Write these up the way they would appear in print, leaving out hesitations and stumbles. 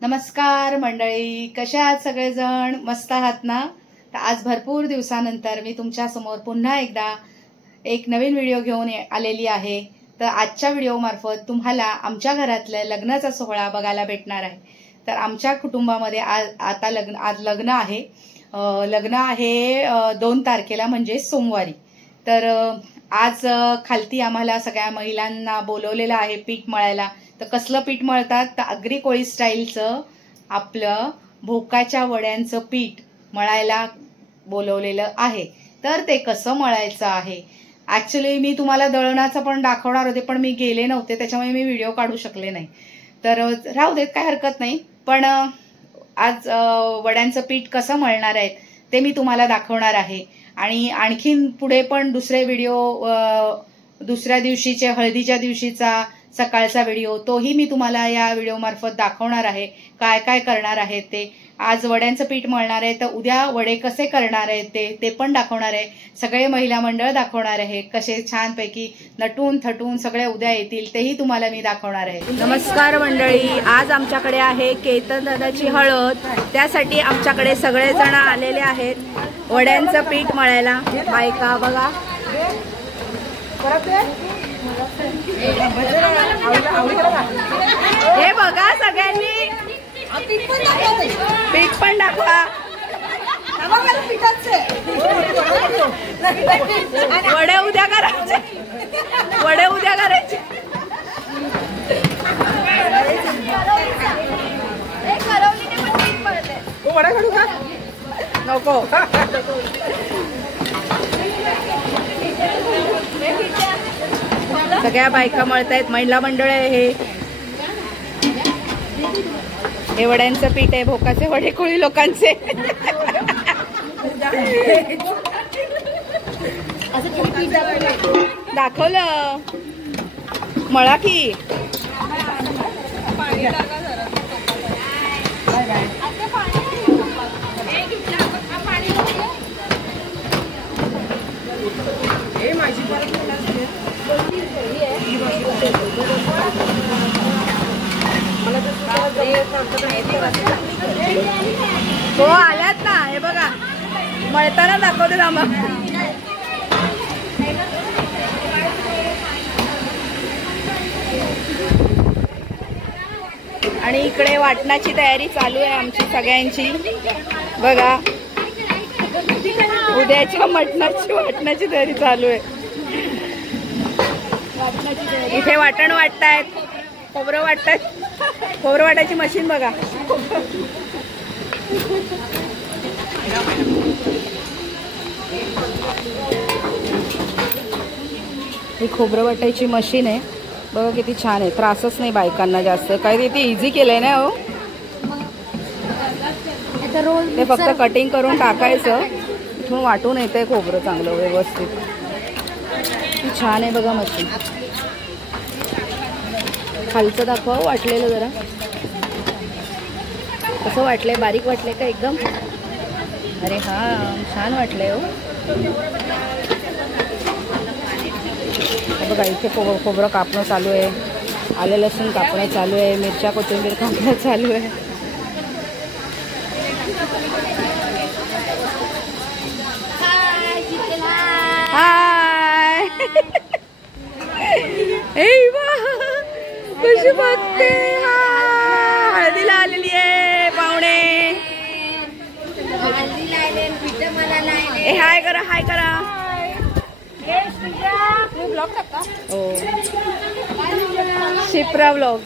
नमस्कार मंडळी, कशा आहात सगळेजण? मस्त आहात ना? तर आज भरपूर दिवसानंतर मी तुमच्या समोर पुन्हा एकदा एक नवीन व्हिडिओ घेऊन आलेली आहे। तर आजच्या व्हिडिओ मार्फत तुम्हाला आमच्या घरातलं लग्नाचा सोहळा बघायला भेटणार आहे। तर आमच्या कुटुंबामध्ये आज लग्न आहे। लग्न आहे 2 तारखेला म्हणजे सोमवारी। तर आज खालती आम्हाला सगळ्या महिलांना बोलवलेलं आहे पीठ मळायला। तर कसलं पीठ मळतात? तर आगरी कोळी स्टाईलचं आपलं भोकाच्या वड्यांचं पीठ मळायला बोलवलेलं आहे। तर ते कसं मळायचं आहे, ऍक्च्युली मी तुम्हाला दळणाचं पण दाखवणार होते, पण मी गेले नव्हते, त्याच्यामुळे मी व्हिडिओ काढू शकले नाही। तर राहू देत, काय हरकत नाही। पण आज वड्यांचं पीठ कसं मळणार आहे ते मी तुम्हाला दाखवणार आहे। आणि आणखीन पुढे पण दुसरे व्हिडिओ, दुसऱ्या दिवशीचे हळदीच्या दिवशीचा सकाळचा व्हिडिओ, तोही मी तुम्हाला या व्हिडिओ मार्फत दाखवणार आहे। काय काय करणार आहे ते, आज वड्यांचं पीठ मळणार आहे, तर उद्या वडे कसे करणार आहे ते पण दाखवणार आहे। सगळे महिला मंडळ दाखवणार आहे, कसे छानपैकी नटून थटून सगळे उद्या येतील, तेही तुम्हाला मी दाखवणार आहे। नमस्कार मंडळी, आज आमच्याकडे आहे केतन दादाची हळद। त्यासाठी आमच्याकडे सगळेजण आलेले आहेत वड्यांचं पीठ मळायला। बायका बघा, हे बघा सगळ्यांनी पीठ पण दाखवा। वडे उद्या करायचे, वडे उद्या करायचे। वडा काढू का? नको। सगळ्या बायका मळतायत, महिला मंडळ आहे हे वड्यांचं पीठ आहे, भोकाचे वडे कोळी लोकांचे। दाखवलं, मळा की। हो आल्यात ना, हे बघा मळताना दाखवते ना मग। आणि इकडे वाटणाची तयारी चालू आहे आमची सगळ्यांची, बघा उद्याच्या वाटणाची तयारी चालू आहे। इथे वाटण वाटतायत, खोबरं वाटतायत, खोबरं वाटायची मशीन बघा। ही खोबरं वाटायची मशीन आहे बघा, किती छान आहे, त्रासच नाही बायकांना जास्त, काही ते इझी केलंय ना हो। ते फक्त कटिंग करून टाकायचं, इथून वाटून येतंय खोबरं चांगलं व्यवस्थित। किती छान आहे बघा मशीन। खालचं दाखवा वाटलेलं जरा, कसं वाटलंय? बारीक वाटलंय का एकदम? अरे हा, छान वाटलंय हो। बघा इथे खोबरं कापणं चालू आहे, आलं लसूण कापणं चालू आहे, मिरच्या कोथिंबीर कापणं चालू आहे। हाय ए वाह, कशी बघते, हळदीला आलेली आहे पाहुणे। हाय करा, हाय करा। हो, शिप्रा व्लॉग।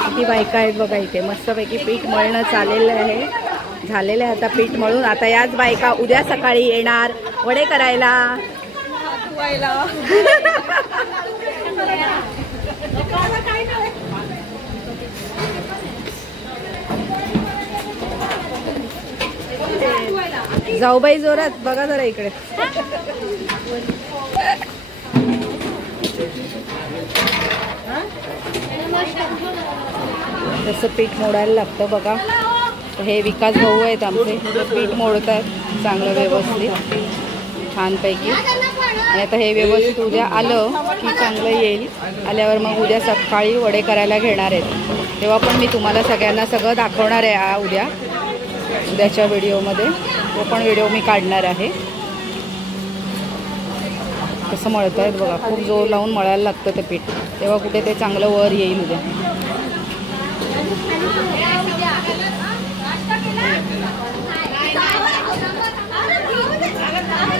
किती बायका आहेत बघा इथे, मस्तपैकी पीठ मळणं चाललेलं आहे, झालेलं आहे आता पीठ मळून। आता याच बायका उद्या सकाळी येणार वडे करायला। जाऊबाई जोरात बघा जरा इकडे। तसं पीठ मोडायला लागतं बघा, हे विकास भाऊ आहेत आमचे, ते पीठ मोडत आहेत चांगलं व्यवस्थित छानपैकी. आणि आता हे व्यवस्थित उद्या आलं की चांगलं येईल. आल्यावर मग उद्या सकाळी वडे करायला घेणार आहेत, तेव्हा पण मी तुम्हाला सगळ्यांना सगळं दाखवणार आहे उद्याच्या व्हिडिओमध्ये. तो पण व्हिडिओ मी काढणार आहे. कसं मळत आहेत बघा, खूप जोर लावून मळायला लागतं ते पीठ, तेव्हा कुठे ते चांगलं वर येईल उद्या.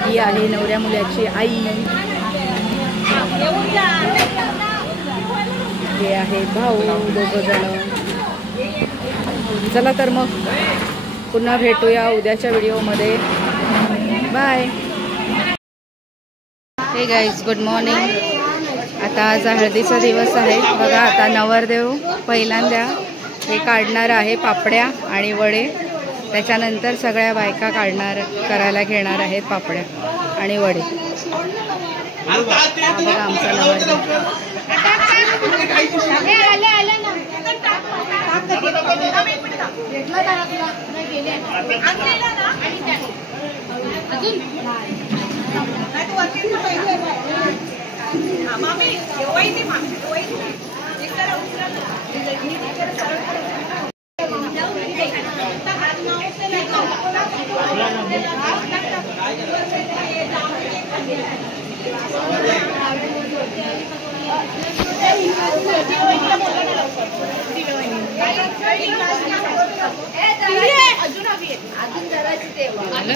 ही आहे नवऱ्या मुलाची आई, हे आहे भाऊ, दोघं जण. चला तर मग पुन्हा भेटूया उद्याच्या व्हिडिओमध्ये. बाय. हे गाईज, गुड मॉर्निंग. आता आज हळदीचा दिवस आहे बघा. आता नवरदेव पहिल्यांदा हे काढणार आहे पापड्या आणि वडे. त्याच्यानंतर सगळ्या बायका करायला घेणार आहेत पापड्या आणि वडे. बघा आमचा नवरदेव.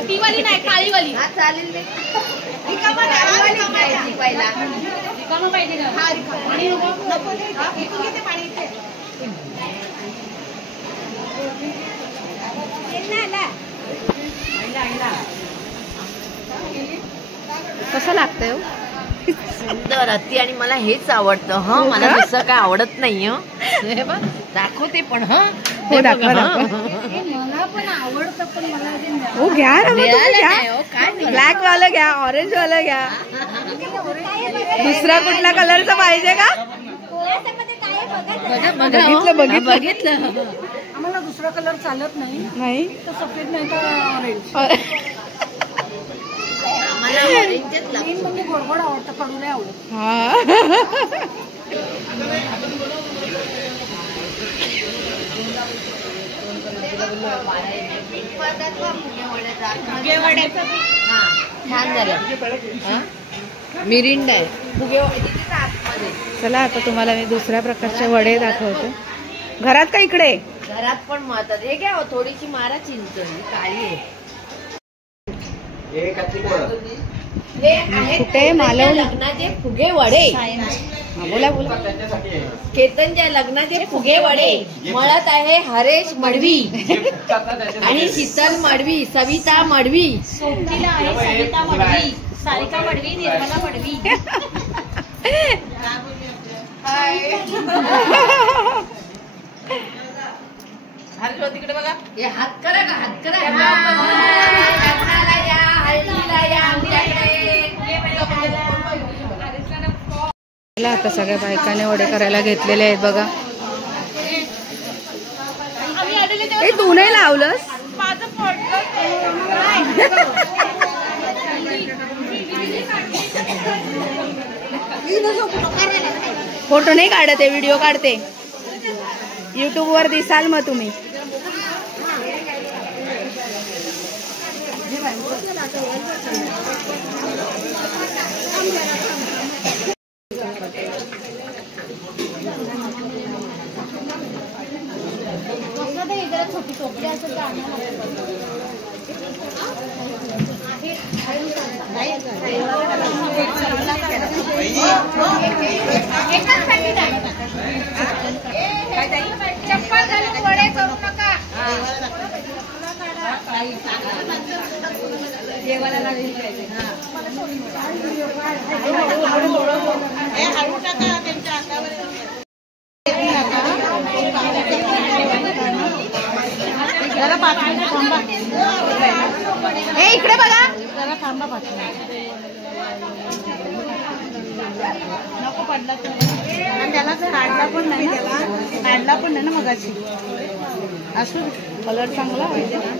ती वाली नाही, काळी वाली. हा चालेल. पाहिजे कसं लागतंय हो? सुंदर अति. आणि मला हेच आवडतं. ह मला दुसरं काय आवडत नाही. दाखवते पण. हो दाखवा. मला पण आवडतं, पण मला हो घ्या ना, ब्लॅक वालं घ्या, ऑरेंज वालं घ्या. दुसरा कुठला कलरचा पाहिजे का? बघितलं. आम्हाला दुसरा कलर चालत नाही. तर सफेद नाही तर ऑरेंज. म्हणजे गोडगोड आवडतं, कडू नाही आवडत. छान झालं. मिरिंडा आहे फुगे. चला आता तुम्हाला मी दुसऱ्या प्रकारचे वडे दाखवते. घरात का इकडे? घरात पण मळतात. हे घ्या थोडीशी मारा चिंच, काळी आहे. कुठे मालव लग्नाचे फुगे वडे. बोला. केतनच्या लग्नाचे फुगे वडे मळत आहे हरेश मडवी आणि शीतल मडवी, सविता मडवी. सोबतीला आहे सविता मडवी, सारिका मडवी, निर्मला मडवी. तिकडे बघा. हे हात करा का? हात करा. आता सगळ्या बायकाने वडे करायला घेतलेले आहेत बघा. हे तू नाही लावलंस? फोटो नाही काढत आहे, व्हिडिओ काढते. YouTube वर दिसाल मग तुम्ही. छोटी टोपली असेल तर चप्पल घालून वडे करू नका. जेवायला लागेल. हळू टाका त्यांच्या अंगावर. जरा 5 मिनिट थांबा. इकडे बघा. जरा थांबा 5 मिनिट. नको पडला तर त्याला काढला पण नाही ना मगाशी. असू कलर चांगला पाहिजे ना.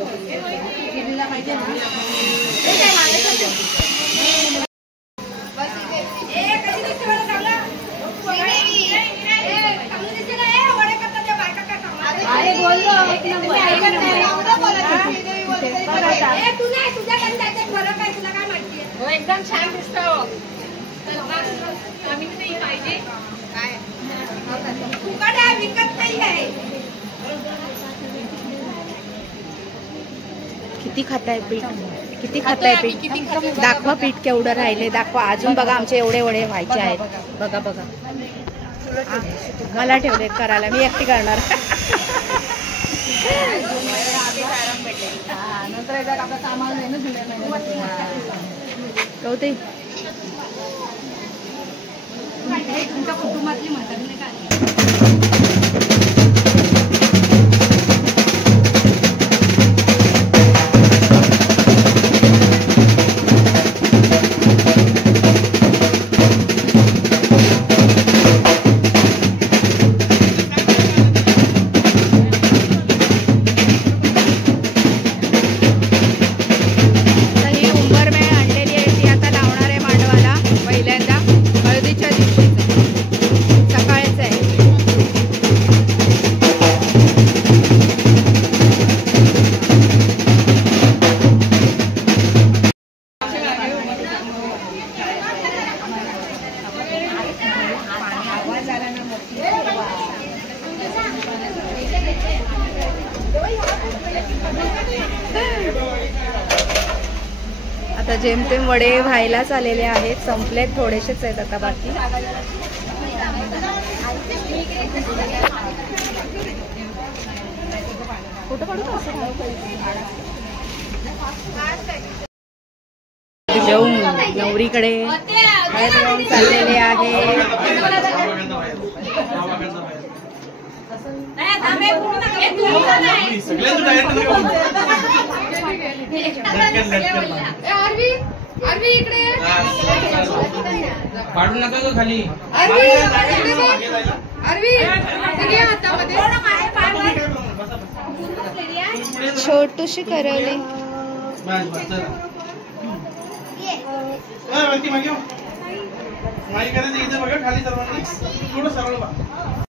एकदम छान दिसतो. आम्ही नाही पाहिजे काय विकत नाही आहे. किती खाताय पीठ, किती खाताय पीठ? दाखवा पीठ केवढं राहिले, दाखवा. अजून बघा आमचे एवढे वडे व्हायचे आहेत. बघा बघा, मला ठेवले करायला, मी एकटी करणार. नंतर एकदा आपलं कामाला नाही ना कवते तुमच्या कुटुंबातली म्हातारी काय. आता जेमतेम वडे व्हायलाच आलेले आहेत, संपलेत, थोडेसेच आहेत आता बाकी. जेवून नवरीकडे घेऊन चाललेले आहे. पाडू नका ग खाली. छोटूशी करवली. खाली सर्वांनी थोडं सरळ.